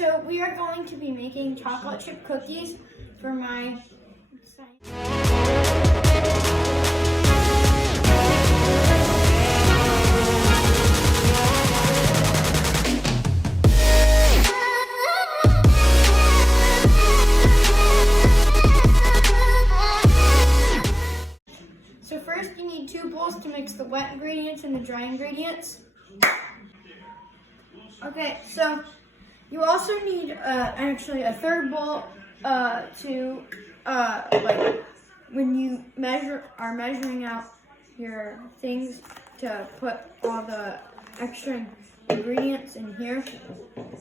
so we are going to be making chocolate chip cookies for my So first you need 2 bowls to mix the wet ingredients and the dry ingredients. Okay, so you also need actually a 3rd bowl to like when you are measuring out your things to put all the extra ingredients in here.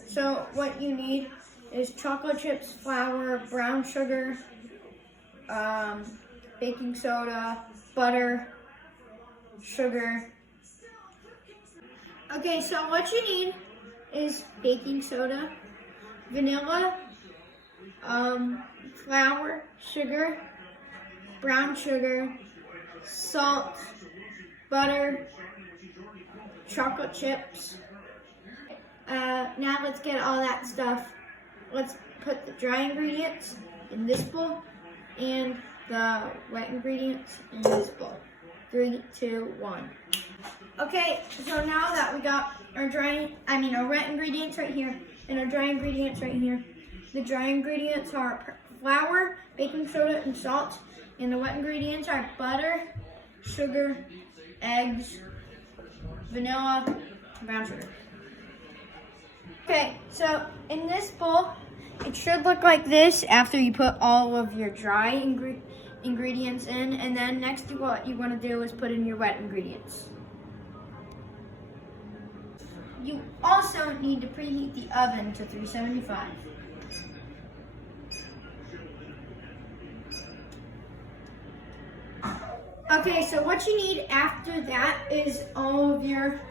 So what you need is chocolate chips, flour, brown sugar, baking soda, butter, sugar. Okay, so what you need is baking soda, vanilla, flour, sugar, brown sugar, salt, butter, chocolate chips. Now let's get all that stuff. Let's put the dry ingredients in this bowl and the wet ingredients in this bowl. 3, 2, 1. Okay, so now that we got our wet ingredients right here and our dry ingredients right here, the dry ingredients are flour, baking soda, and salt, and the wet ingredients are butter, sugar, eggs, vanilla, and brown sugar. Okay, so in this bowl, it should look like this after you put all of your dry ingredients in, and then next what you want to do is put in your wet ingredients. You also need to preheat the oven to 375. Okay, so what you need after that is all of your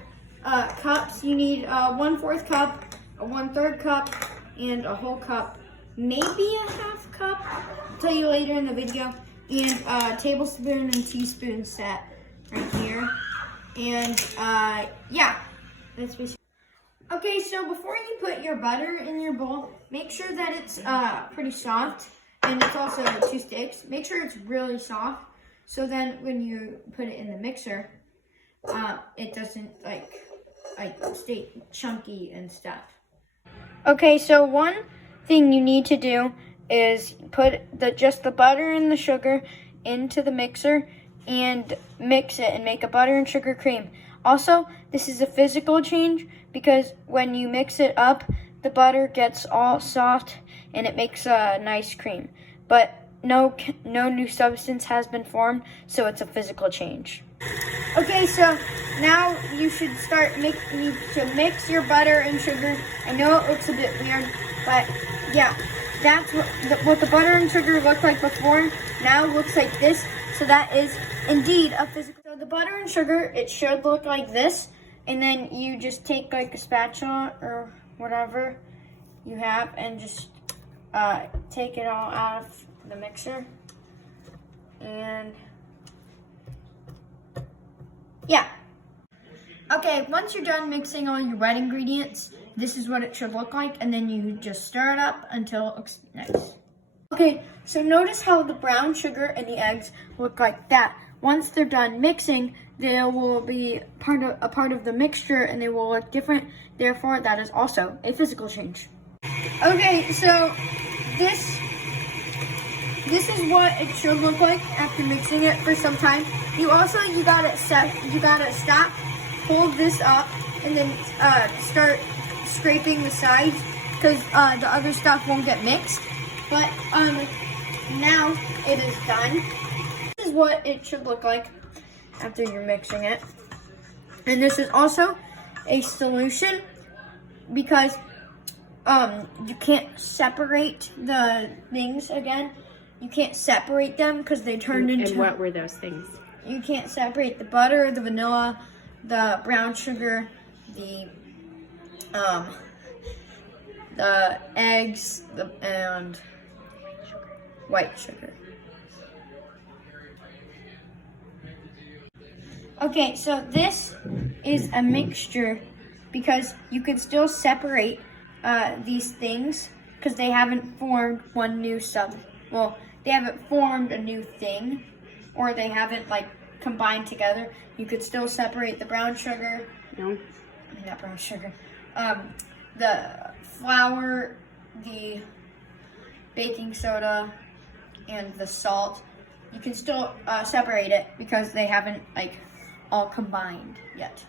cups. You need 1/4 cup, a 1/3 cup, and a whole cup, maybe a half cup. I'll tell you later in the video. And a tablespoon and teaspoon set right here. And yeah, that's basically. Okay, so before you put your butter in your bowl, make sure that it's pretty soft, and it's also 2 sticks. Make sure it's really soft, so then when you put it in the mixer, it doesn't like stay chunky and stuff. Okay, so one thing you need to do is put just the butter and the sugar into the mixer and mix it and make a butter and sugar cream. Also, this is a physical change because when you mix it up, the butter gets all soft and it makes a nice cream. But no new substance has been formed, so it's a physical change. Okay, so now you should to mix your butter and sugar. I know it looks a bit weird, but yeah, that's what the butter and sugar looked like before. Now it looks like this, so that is indeed a physical. So the butter and sugar, it should look like this, and then you just take like a spatula or whatever you have and just take it all out of the mixer. And yeah. Okay, once you're done mixing all your wet ingredients, this is what it should look like, and then you just stir it up until it looks nice. Okay, so notice how the brown sugar and the eggs look like that. Once they're done mixing, they will be a part of the mixture and they will look different. Therefore, that is also a physical change. Okay, so this is what it should look like after mixing it for some time. You gotta stop, hold this up, and then start scraping the sides because the other stuff won't get mixed. But now it is done. This is what it should look like after you're mixing it. And this is also a solution because you can't separate the things again. You can't separate them because they turned into... And what were those things? You can't separate the butter, the vanilla, the brown sugar, the eggs, and white sugar. Okay, so this is a mixture because you can still separate these things because they haven't formed one new they haven't formed a new thing, or they haven't like combined together. You could still separate the brown sugar. No. Not brown sugar. The flour, the baking soda, and the salt. You can still separate it because they haven't like all combined yet.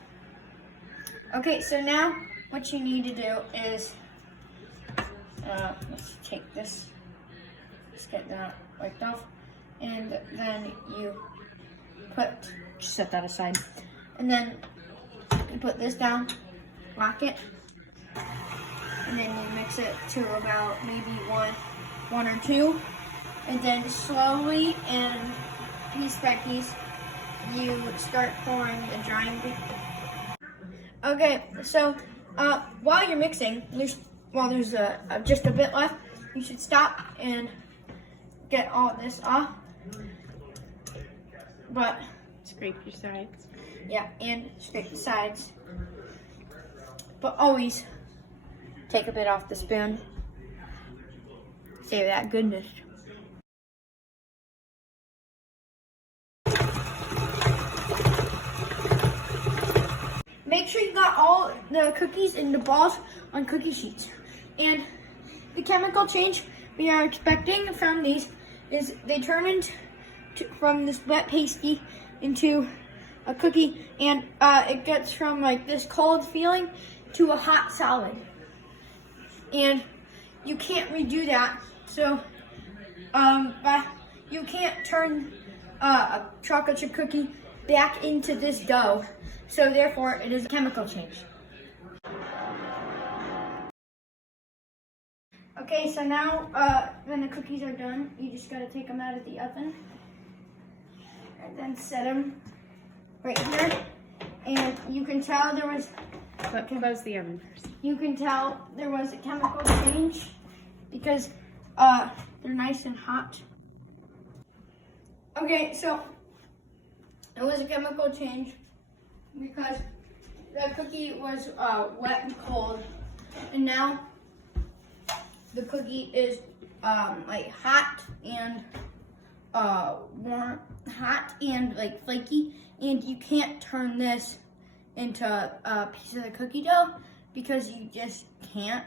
Okay, so now what you need to do is let's take this. Let's get that wiped off, and then you set that aside, and then you put this down, lock it, and then you mix it to about maybe one or two, and then slowly and piece by piece you start pouring the drying. Okay, so while you're mixing, while there's just a bit left, you should stop and get all this off. But scrape your sides. Yeah, and scrape the sides. But always take a bit off the spoon. Save that goodness. Make sure you got all the cookies and the balls on cookie sheets. And the chemical change we are expecting from these is they turn from this wet pasty into a cookie, and it gets from like this cold feeling to a hot solid. And you can't redo that. So you can't turn a chocolate chip cookie back into this dough. So therefore, it is a chemical change. Okay, so now when the cookies are done, you just gotta take them out of the oven and then set them right here. And you can tell there was. But close the oven first. You can tell there was a chemical change because they're nice and hot. Okay, so it was a chemical change because the cookie was wet and cold, and now the cookie is like hot and warm, hot and like flaky, and you can't turn this into a piece of the cookie dough because you just can't.